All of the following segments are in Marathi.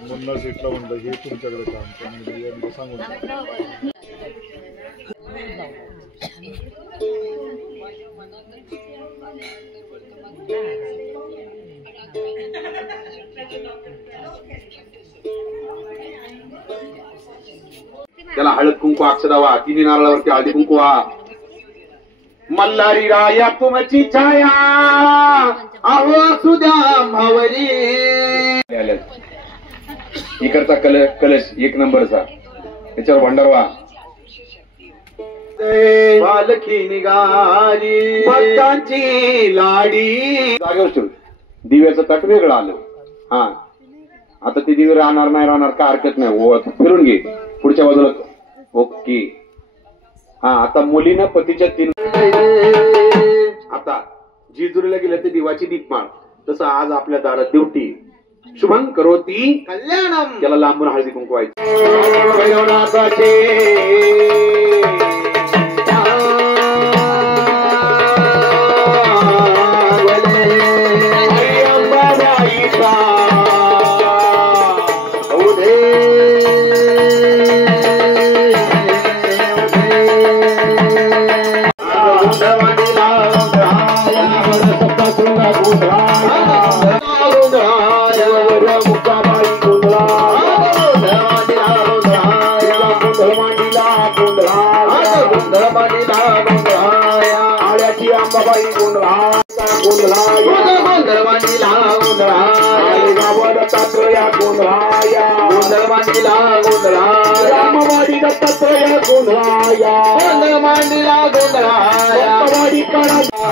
म्हणूनच इथलं म्हणलं हे तुमच्याकडे काम सांगून त्याला हळद कुंकू अक्षदावा, तिन्ही नारळावरती हळदी कुंकू व्हा. मल्हारी राया तुमची छाया अहो सुद्या भावरी. इकडचा कलश 1 नंबरचा, त्याच्यावर भंडारवा. पालखी निघाली भक्तांची लाडी. जागेवर ठेव. दिव्याचं तट वेगळं आलं. हा आता ते दिवे राहणार नाही, राहणार काय हरकत नाही. फिरून घे पुढच्या बाजूला. ओके. हा आता मुलीनं पतीच्या 3. आता जिजुरीला गेलं ते दिवाची दीपमाळ, तसं आज आपल्या दारात देवटी शुभं करोती कल्याणम. त्याला लांबून हळदी कुंकू व्हायचं.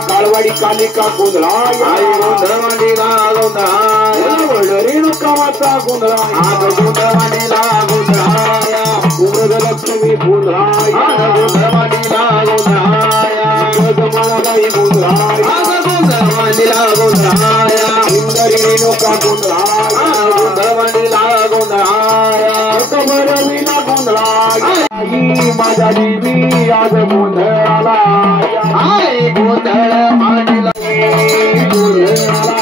काळवाडी कालिका गोंधळा गोंधळवाडीला गोंधळा रेणुकामाचा गोंधळा गोंधळवाडीला गोंधळा उग्रलक्ष्मी गोंधळा गोंधळवाडीला गोंधळा जमानाबाई गोंधळा गोंधळवाडीला गोंधळा सुंदरी रेणुका गोंधळा गोंधळवाडीला गोंधळा कमरवीला गोंधळा माझ्या देवी आज गोंधळाला गोंधळ मांडला गोंधळाला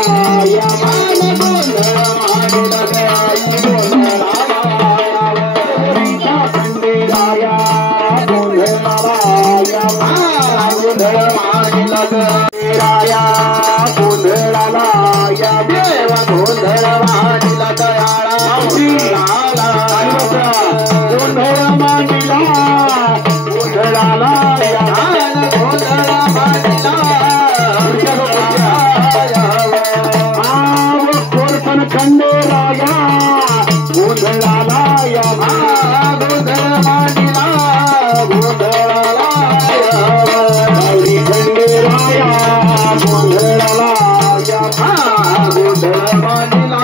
या मान गोंधळ मांडला गोंधळाला खंडेराया गोंधळाला या गोंधळ मांडला राया गोंधळाला या देव गोंधळ मांडला दयाळा गोंधळ मांडला गोंधळाला खंडेराया गोंधळाला या गोंधळ मांडला गोंधळाला गौरी खंडेराया गोंधळाला या गोंधळ मांडला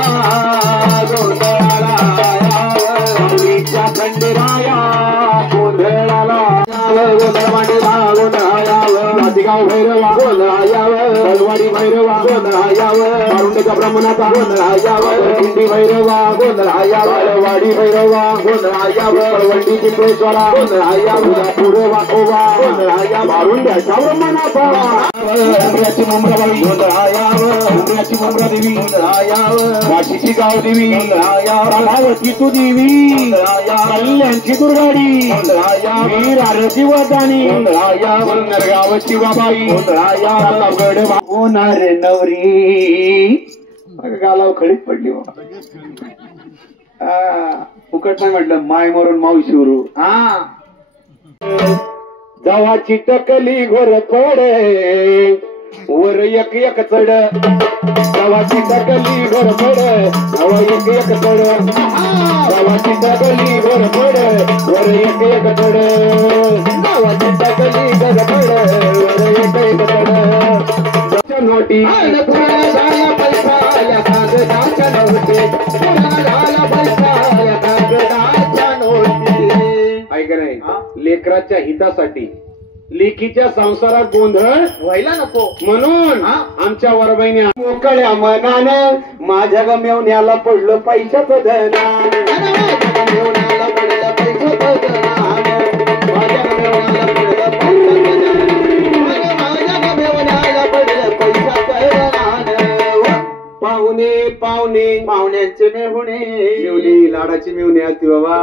गोंधळाला गौरीच्या खंडेराया गोंधळाला गोंधळ मांडला गोंधळाया राजगाव भैरवा गोंधळायाव बलवाडी भैरवा गोंधळायाव अरुंडच्या ब्राह्मणाचा गोंधळायाव खिंडी भैरवा गोंधळायाव वाडी भैरवा गोंधळायाव वंडी चित्रेश्वरा गोंधळायाव पुढे वाकोवा गोंधळायाव अरुंड्याच्या ब्राह्मणाचा उमऱ्याची मुंब्राबाई गोंधळायाव उमऱ्याची मुंब्रा देवी गोंधळायाव वाशीची गाव देवी गोंधळायाव राधावती तू देवी गोंधळायाव कल्याणची दुर्गाडी गोंधळायाव वीर आरती वदानी गोंधळायाव नरगावची बाबाई गोंधळायाव गड होणार नवरी गालाव खडीत पडली. फुकट नाही म्हटलं माय मरून मावशीवरू. जवाची टकली घोर पडे वर एक एक चढ. जवाची टकली घोर पड हवा एक एक चढ. जवाची टकली घोर पड वर एक एक चढ. जवाची टकली घोर पड वर एक एक चढ. नोटी पैसा या कागदाच्या नोटी पैसा या कागदाच्या नोटी. ऐक नाही लेकराच्या हितासाठी लेकीच्या संसारात गोंधळ व्हायला नको म्हणून आमच्या वरबहिणी मोकळ्या मनानं माझ्या गम्यावण्याला पडलं पैशाचं धन. आपली लाडाची मिळून असती बाबा.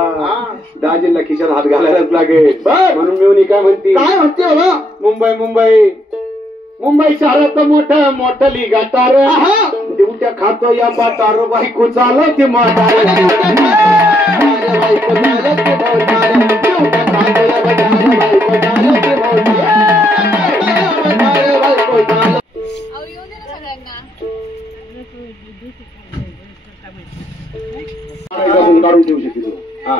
दाजींना खिशात हात घालायलाच लागेल म्हणून मिळून काय म्हणते. काय म्हणते बाबा? मुंबई मुंबई मुंबई शहरात मोठं मोठं लिगाटार दिवट्या खातो या बाटार बायको चालव ते म्हातार. बायको चालत ते म्हातार, दिवट्या खातो या बाटार बायको चालत ते म्हातार, बायको चालत. अहो येऊ दे ना सगळ्यांना. काढून ठेवू शकते तू. हा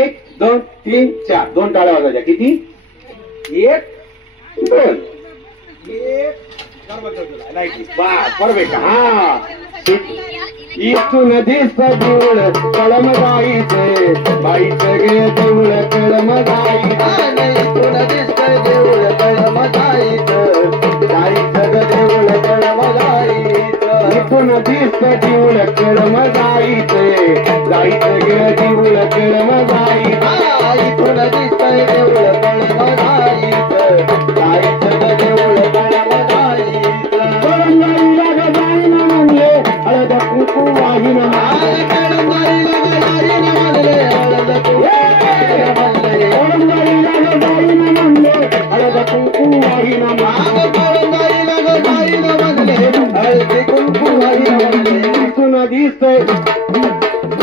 1 2 3 4 2 टाळ्या वाजायच्या. किती? 1 2 परफेक्ट. हा इथून दिसत देऊळ कळम गाईचे बाईचं गे देऊळ कळम गाईचं. इथून दिसतंय देऊळ कळम जायचं, जायचं ग देऊळ कळम जायचं. इथून दिसत देऊळ कळम गाईचे जायचं गे देऊळ कळम गाईचं. इथून दिसतंय देऊळ कळम जायचं, जायचं ग देऊळ कळम जायचं. हळद कुंकू वाहिन हळद कुंकू वाहिन इथून दिसतंय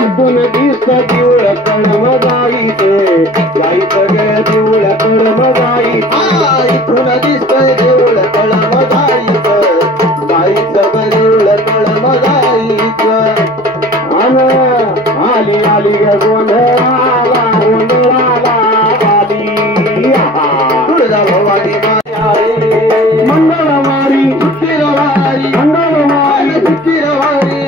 इथून दिसतं देऊळ कळम गाईचे जायचं गे देऊळ कळम गाईचं. इथून दिसतंय देऊळ कळम जायचं, जायचं ग देऊळ कळम जायचं. आली आली ग गोंधळाला गोंधळाला आली. तुळजाभवानी माया रे, मंगळवारी सुट्टीरवारी, मंगळवारी सुट्टीरवारी.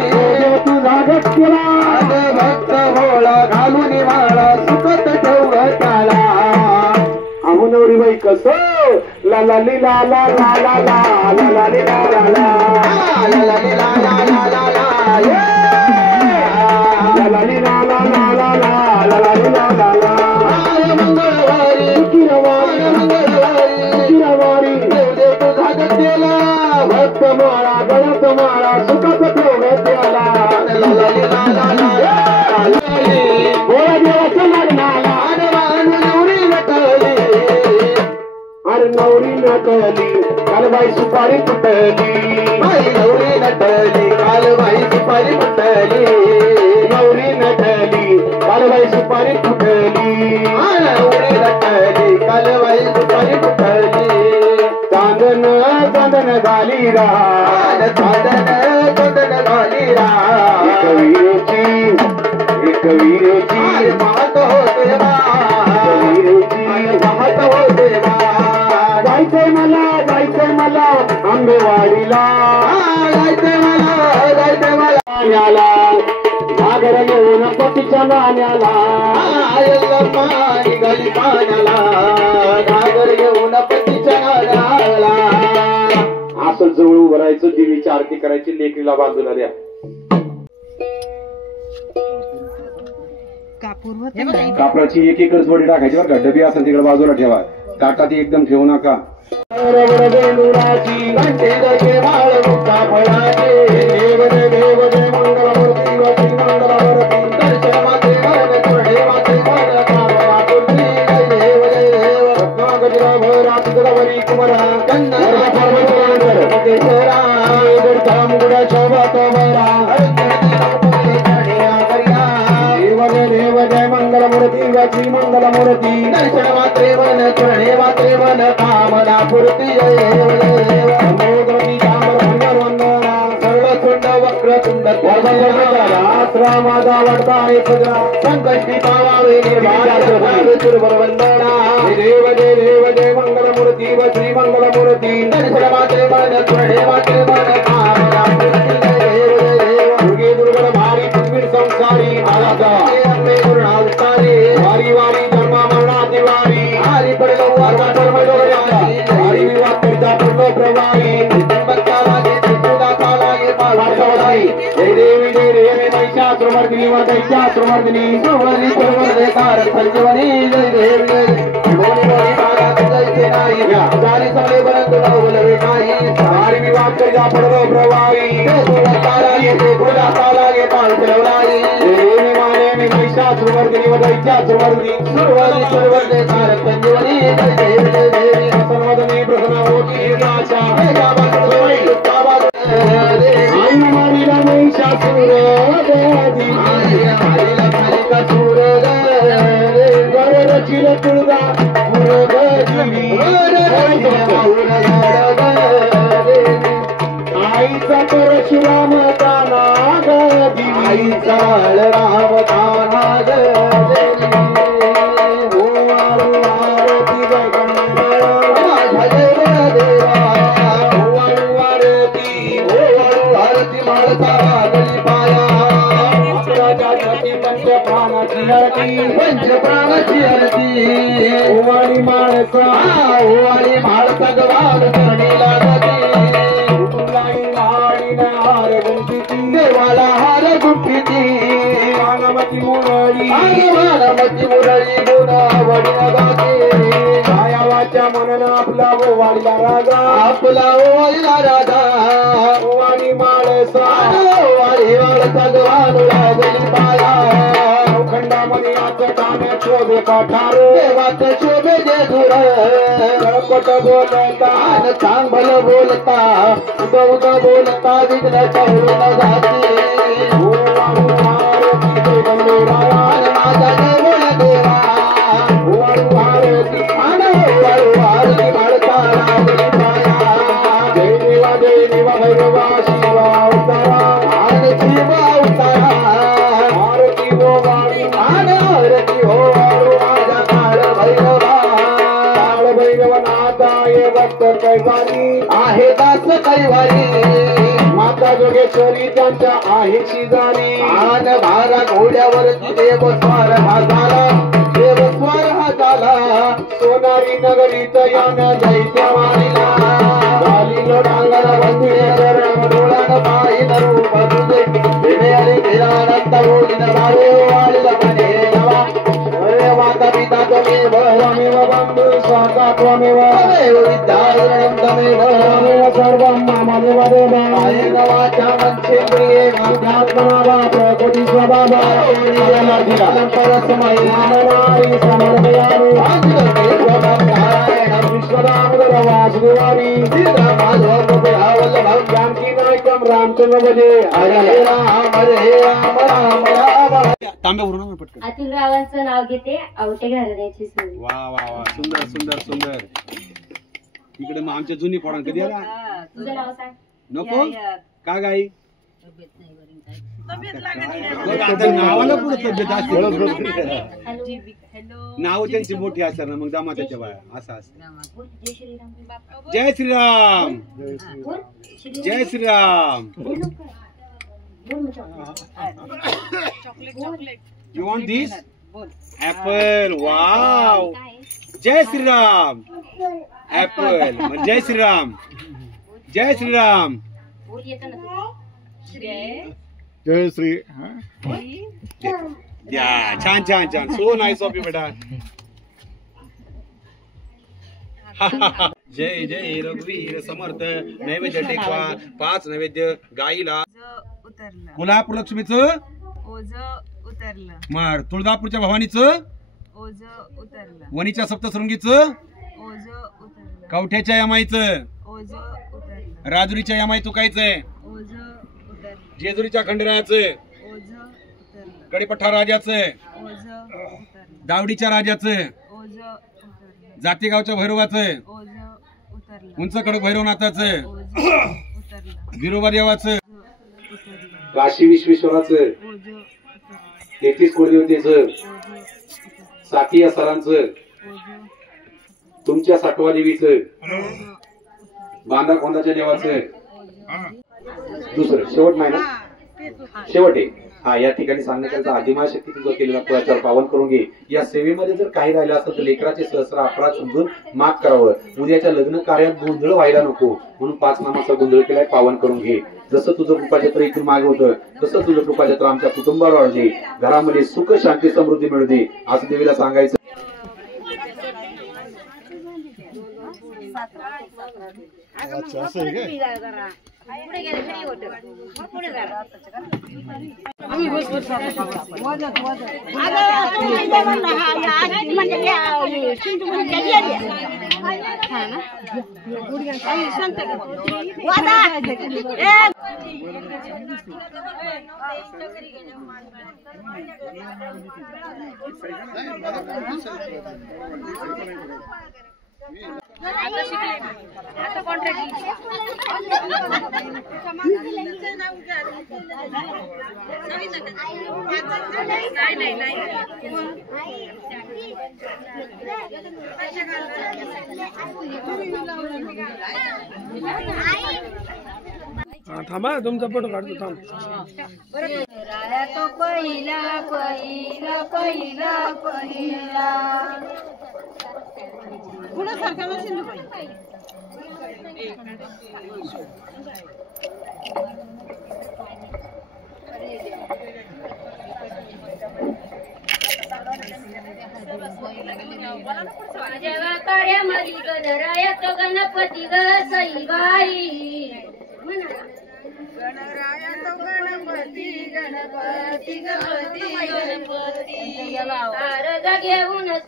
तुझा गच्चीला आज भक्त भोळा घालून वाळा, सुखत ठेव त्याला. अहो नवरी बाई कसं ला ला ली ला ला ला ला ला ला ला ली ला ला ला ला ला ली ला ला ला ला ला, ये. ला ला ली ला ला ला ला ला ला ला ली ला ला ला. आज मंगळवारी, किरवारी आज मंगळवारी, किरवारी देव देव तुझा गतीला. भक्त माळा गणत माळा सुखत ठेव त्याला. ला ला ली ला ला ला ला ला ली. गोळा देवाच्या लग्नाला आडवान नवरी नटली, अरे नवरी नटली कालबाई सुपारी फुटली. बाई नवरी नटली, काल बाई सुपारी फुटली. नवरी नटली कालबाई सुपारी फुटली. नवरी नटली, काल बाई सुपारी फुटली. चांदन चांदन झाली रा चांदन चंदन घाली रा. एक वीरेची एक वीरेची पाहत होते बा, वीरेची पाहत होते बा. जायचंय मला आंबेवाडीला. जायचंय मला, जायचंय मला. नाण्याला घागर घेऊन पतीच्या नाण्याला. यल्लम्मा निघाली पाण्याला, घागर घेऊन पतीच्या नाण्याला. असं जवळ उभं राहायचं देवीची आरती करायची लेकरीला बाजूला द्या. कापराची एक एकच वडी टाकायची बरं का. डबी असेल तिकडे बाजूला ठेवा. ताटात एकदम ठेवू नका. बेंडुराची घंटे गजे माळ मुक्ता फळाचे, देव जय देव जय मंगलमूर्ती व श्री मंगलमूर्ती. दर्शन माते मन तुरडे माते मन कामवा पूर्ती. जय देव जय देव. रत्नागजराभ रातगडवरी कुमारा कन्नड परमेश्वर मुकेश्वरा. मुगडा शोभात बरा. देव जय मंगलमूर्ती व श्री मंगलमूर्ती. दर्शन मात्रे मन तुरडे मात्रे मन कामना पूर्ती. जय देव जय देव. समुद्रती चांबर भंडार वंदना. सरळ तुंड वक्र तुंड माझा वाटता आहे सगळा. संकष्टी पावावे निर्वाळ वंदना. देव जय मंगलमूर्ती व श्री मंगलमूर्ती. दर्शन मात्रे मन तुरडे मात्रे मन कामना पूर्ती. जय देव जय देव. दुर्गे दुर्गड भारी पृथ्वी संसारी महाराजा. अंबे गुरुणावतारी. वारी वारी जन्मा मरणाची वारी. हरी पडलो वारी विवाद करिता पडलो प्रवाही. जय देवी महिषासुरमर्दिनी व दैत्यासुरमर्दिनी. संजीवनी. जय देव जय वारी विवाद करिता पडलो प्रवाही. देवी माने मारिलाने महिषासुरमर्दिनी व दैत्यासुरमर्दिनी सुरवरी सुरवरदे तारक संजीवनी जय देवी जय देवी सर्वदने प्रसन्न होती हे नाचा आई मारिला महिषासुरमर्दिनी रचिल तुळजा आईचा परशुराम ताना गदिनी आईचा राम ताना आरती आरती माळता गली पाया पंच प्राणाची आरती पंच प्राणाची आरती ओवाळी माळसा ओवाळी माळसा गवार करणीला जाते हार गुंफिती देवाला हार गुंफिती मानमती मुरळी मानमती मुरळी गुणावडी गाते छाया वाच्या मनन आपला ओवाळीला राजा आपला ओवाळीला राजा ओवाळी माळसा ओवाळी माळसा गवानुला गली पाया खंडामध्ये आच काम्या शोभे पाठार देवाचं शोभे जे धुर गणपट बोलता चांग भल बोलता उग उग बोलता विघ्न चौरून जाते ओवाळू आरती जय गंगेराया माझा जय बोल देवा ओवाळू आरती ओवाळू आरती माळता लागली पाया जय देवा भैरवा शिवा अवतारा आणि शिवा उतारा आरती ओवाळू आणि आरती ओवाळू माझा काळ भैरवा काळ भैरव नाथाय भक्त कैवारी आहे दास कैवारी माता जोगेश्वरी त्यांच्या आहे शेजारी आन भारा घोड्यावरती देवस्वार हा झाला देवस्वार हा झाला सोनारी नगरीत यानं दैत्य मारिला झालीलो डांगर वंदिले चरण डोळ्यान पाहिन रूप तुझे विणे आले धिरानंत बोलिन भावे वाळीला म्हणे नवा अरे माता पिता त्वमेव त्वमेव बंधु सखा त्वमेव त्वमेव विद्याधरणं त्वमेव त्वमेव सर्वं मम देव देव कायेन वाचा मनसेन्द्रिये आत्मना वा प्रकृति स्वभाव परस्मयी नारायण समर्पयामि आदिलते स्वनारायणं विश्वदामोदर वासुदेवारी जानकी नायकम रामचंद्र भजे हरे राम राम राम तांब्यावरून पटकन. अतुल रावांचं नाव घेते आवटे घालण्याची सोय. वा वा वा सुंदर सुंदर सुंदर. इकडे मग आमच्या जुनी फोडा कधी आला तुझं नाव सांग. नको का गाई नावाला पुढे तब्येत असते नाव त्यांची मोठी असतात ना मग जमा त्याच्या बाया असं असतं. बोल, जय श्रीराम. जय श्रीराम बोल, श्रीराम. जय श्रीराम. बोल लवकर. बोल मग chocolate. You want this apple. Wow. जय श्रीराम. ऍपल म्हणजे जय श्रीराम. जय श्रीराम. बोल येतं ना तुला. जय श्री या छान छान छान. सो नाईस ऑफ यू बेटा. जय जय रघुवीर समर्थ. नैवेद्य टेकवा 5 नैवेद्य गाईला. उतरलं कोल्हापूर लक्ष्मीच ओझ उतरलं मार. तुळजापूरच्या भवानीचं ओझ उतरलं वणीच्या सप्तशृंगीच ओझ उतरलं कवठ्याच्या यमाईचं ओझ उतरलं राजुरीच्या यमाई तुकायचंय ओझ उतरलं जेजुरीच्या खंडरायाचं ओझ उतरलं गडीपठार राजाचं ओझ उतरलं दावडीच्या राजाचं ओझ उतरलं जातेगावच्या भैरवाचं ओझ उतरलं उंच कडक भैरवनाथाचं ओझ उतरलं बिरोबा देवाचं उतरलं काशी विश्वेश्वराचं ओझ उतरलं 33 कुळदेवतेचं ओझ उतरलं सातिया सरांचं ओझ तुमच्या साठवा देवीचं बांधा खोंदाच्या देवाचं दुसरं शेवट नाही ना शेवट आहे. हा या ठिकाणी सांगण्याचा आदिमाशक्ती तुझा केलेला प्रचार पावन करून घे. या सेवेमध्ये जर काही राहिलं असतं तर लेकराचे सहस्र अपराध समजून माफ करावं. उद्याच्या लग्न कार्यात गोंधळ व्हायला नको म्हणून 5 नामाचा गोंधळ केलाय. पावन करून घे. जसं तुझं कृपाजत्र इथून मागे होतं तसं तुझं कृपाजत्र आमच्या कुटुंबावर वाढू दे. घरामध्ये सुख शांती समृद्धी मिळू दे असं देवीला सांगायचं. अच्छा असं आहे काय पुढे गेले घरी होतं पुढे जरा आता कॉन्ट्रॅक्ट थांबा तुमचा फोटो काढतो थांब तो पहिला पहिला पहिला पहिला पुढे सारखा मशीन जेव्हा कार्यामध्ये गणराया तो गणपती ग सईबाई गणराया तो गणपती गणपती गणपती गणपती आरग घेऊनच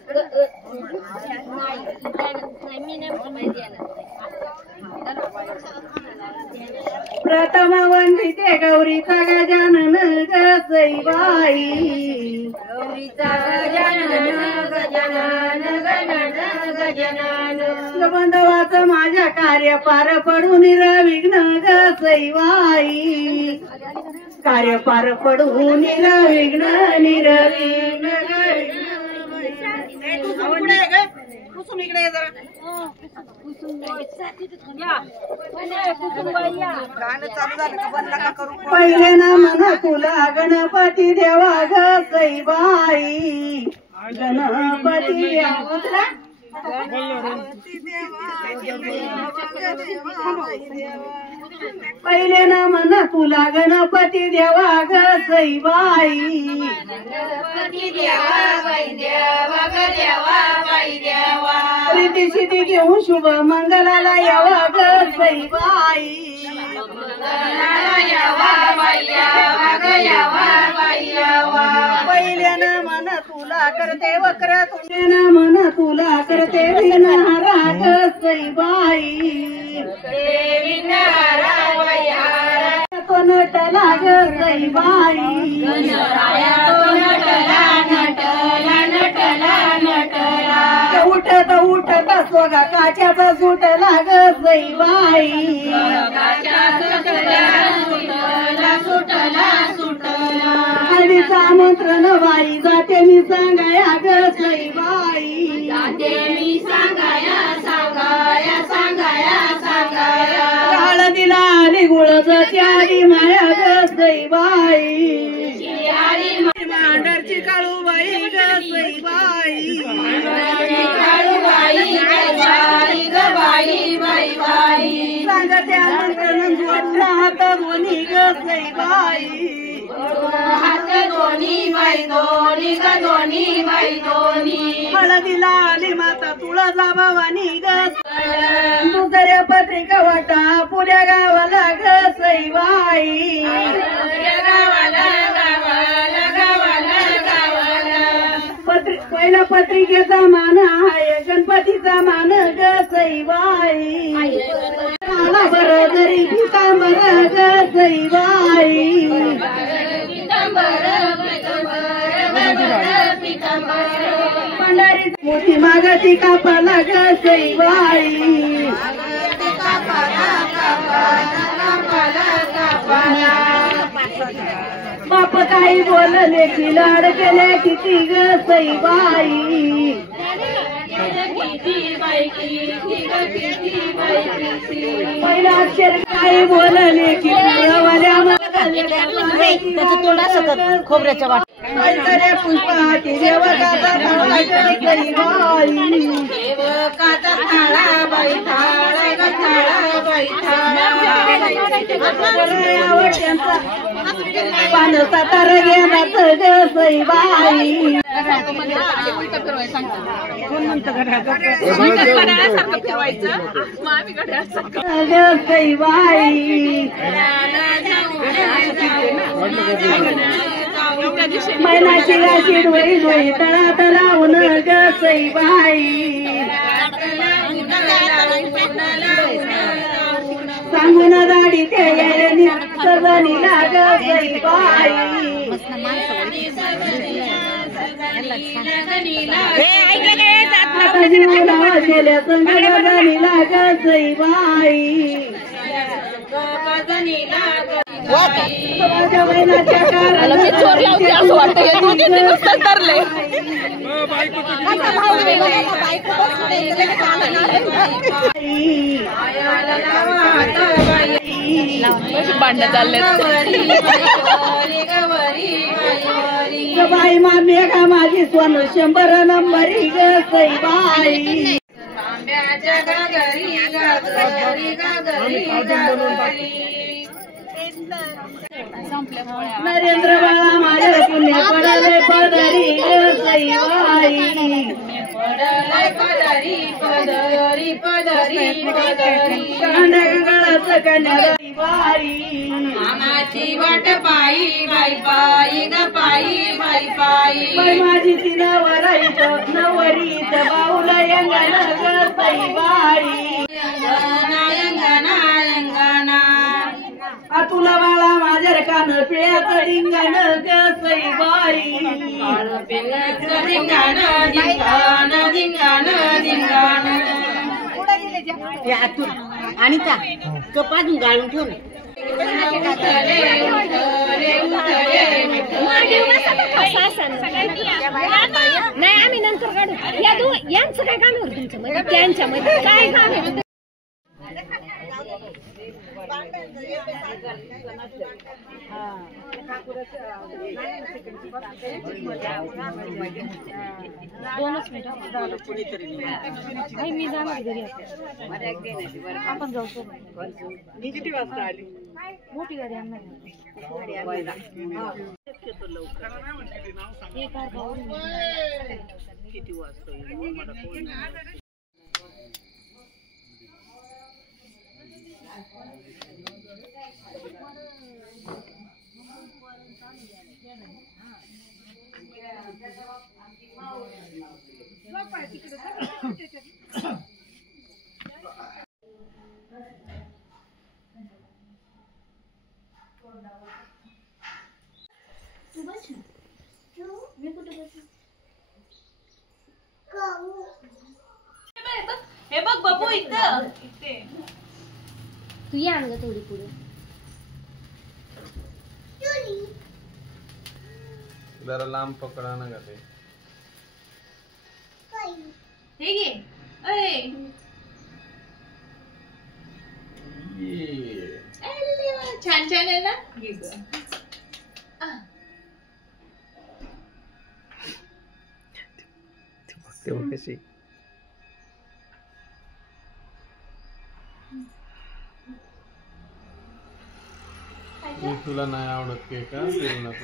प्रथम वंदिते गौरीचा गजानन ग सईबाई गौरीचा गजानन गजानन गजानन गजानन बंधवाचं माझ्या कार्य पार पडून निर्विघ्न ग सईबाई कार्य पार पडून निर्विघ्न निर्विघ्न पहिले ना मन तुला गणपती देवा ग सईबाई गणपती देवा पहिले ना मन तुला गणपती देवा ग सईबाई गणपती देवा बाई देवा ग देवा बाई देवा प्रीती सिद्धी घेऊन शुभ मंगलाला यावा ग सईबाई पहिल्यानं मन तुला करते वक्र तुझ्यानं मन तुला करते विघ्नहारा ग सईबाई तो नटला ग सईबाई उठत उठत सोगा काच्याचा सुटला ग सईबाई हळदीचं आमंत्रण बाई जाते मी सांगाया ग सईबाई हळदीला आली गुळजाची आली माया ग सईबाई मांडरची काळूबाई ग सईबाई सांगते आमंत्रण जोडला हात दोन्ही ग सईबाई हळदीला आली माता तुळजा भवानी ग दुसऱ्या पत्रिका वाटा पुऱ्या गावाला ग सईबाई पहिला पत्रिकेचा मान आहे गणपतीचा मान ग सईबाई मला बरं जरी पितांबर ग सईबाई पंढरी मोठी मागती कापाला ग सईबाई बाप काही बोलले की लाड केले किती ग सईबाई पहिला अक्षर काही बोलले की खोबऱ्याच्या वाट ऐकले पुष्पाची देवकाचा थाळा गई बाई देवकाचा थाळा बाई थाळा ग थाळा बाई थाळा आवडत्यांचा पान सातार घेण्याच गसई बाई गसई बाई मैनाची गाशी डोई डोई तळा तळावून गसई बाई सांगून गाडी ते येणी सजनीला गसई बाई आता जीवनावा गेल्या संग गजनीला गसई बाई माझ्या मैनाच्या असं वाटतं तरले भांडण चालले बाई मामी का माझी सोन 100 नंबरी गसई बाई नरेंद्र बाळा माझ्या पुण्य पडले पदरी गसई बाई गळाचं कन्या बाई मामाची वाट पायी बाई पायी ग पायी बाई पायी बाई माझी तिला वराईत नवरीत बाऊला यंगण गसई बाई अंगणा अंगणा तुला बाळा माझ्या कान पिळ्याचं रिंगण गसई बाई धिंगाण धिंगाण धिंगाण धिंगाण अनिता कपातून गाळून ठेव नाही आम्ही नंतर काढू या यांचं काय काम होतं तुमचं मध्ये त्यांच्या मध्ये काय काम आहे दोनच मिनिट मी जाणार घरी आपण जाऊ किती वाजता आली मोठी गाडी किती वाजता हे बघ बाबू इथं तू या ना थोडी पुढे जरा लांब पकडा ना का हे घे अरे छान छान आहे ना घे ग कशी मी तुला नाही आवडत के का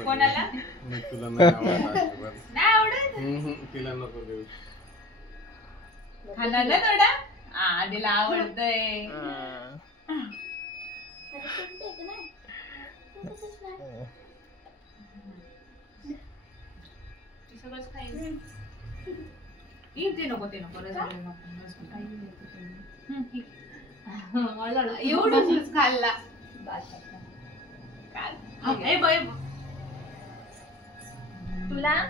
कोणाला मी तुला नाही आवडत नाही आवडत तिला नको देऊ खाणार ना थोडा आधीला आवडतंय सगळंच खाईल ते नको एवढंच खाल्ला तुला